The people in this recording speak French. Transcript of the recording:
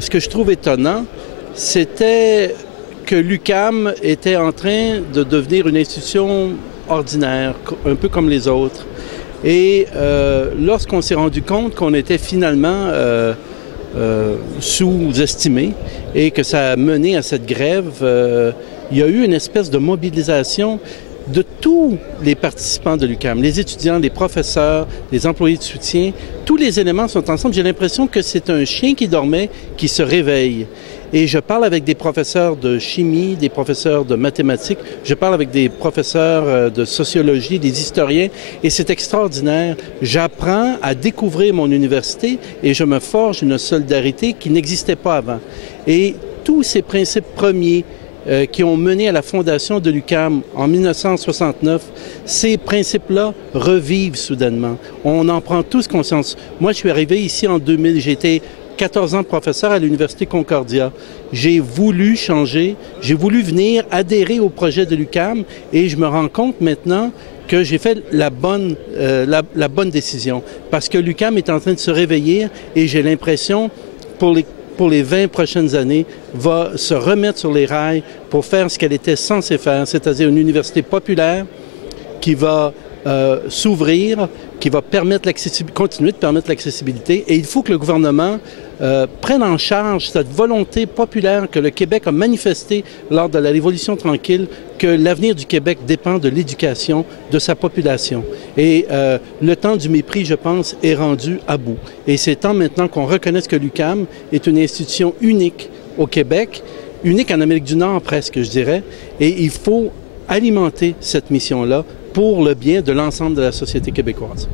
Ce que je trouve étonnant, c'était que l'UQAM était en train de devenir une institution ordinaire, un peu comme les autres. Et lorsqu'on s'est rendu compte qu'on était finalement sous-estimé et que ça a mené à cette grève, il y a eu une espèce de mobilisation de tous les participants de l'UQAM, les étudiants, les professeurs, les employés de soutien. Tous les éléments sont ensemble. J'ai l'impression que c'est un chien qui dormait qui se réveille. Et je parle avec des professeurs de chimie, des professeurs de mathématiques, je parle avec des professeurs de sociologie, des historiens, et c'est extraordinaire. J'apprends à découvrir mon université et je me forge une solidarité qui n'existait pas avant. Et tous ces principes premiers qui ont mené à la fondation de l'UQAM en 1969, ces principes-là revivent soudainement. On en prend tous conscience. Moi, je suis arrivé ici en 2000, j'ai été 14 ans de professeur à l'Université Concordia. J'ai voulu changer, j'ai voulu venir adhérer au projet de l'UQAM et je me rends compte maintenant que j'ai fait la bonne décision. Parce que l'UQAM est en train de se réveiller et j'ai l'impression, pour les 20 prochaines années, va se remettre sur les rails pour faire ce qu'elle était censée faire, c'est-à-dire une université populaire qui va s'ouvrir, qui va continuer de permettre l'accessibilité. Et il faut que le gouvernement prenne en charge cette volonté populaire que le Québec a manifestée lors de la Révolution tranquille, que l'avenir du Québec dépend de l'éducation de sa population. Et le temps du mépris, je pense, est rendu à bout. Et c'est temps maintenant qu'on reconnaisse que l'UQAM est une institution unique au Québec, unique en Amérique du Nord presque, je dirais, et il faut alimenter cette mission-là pour le bien de l'ensemble de la société québécoise.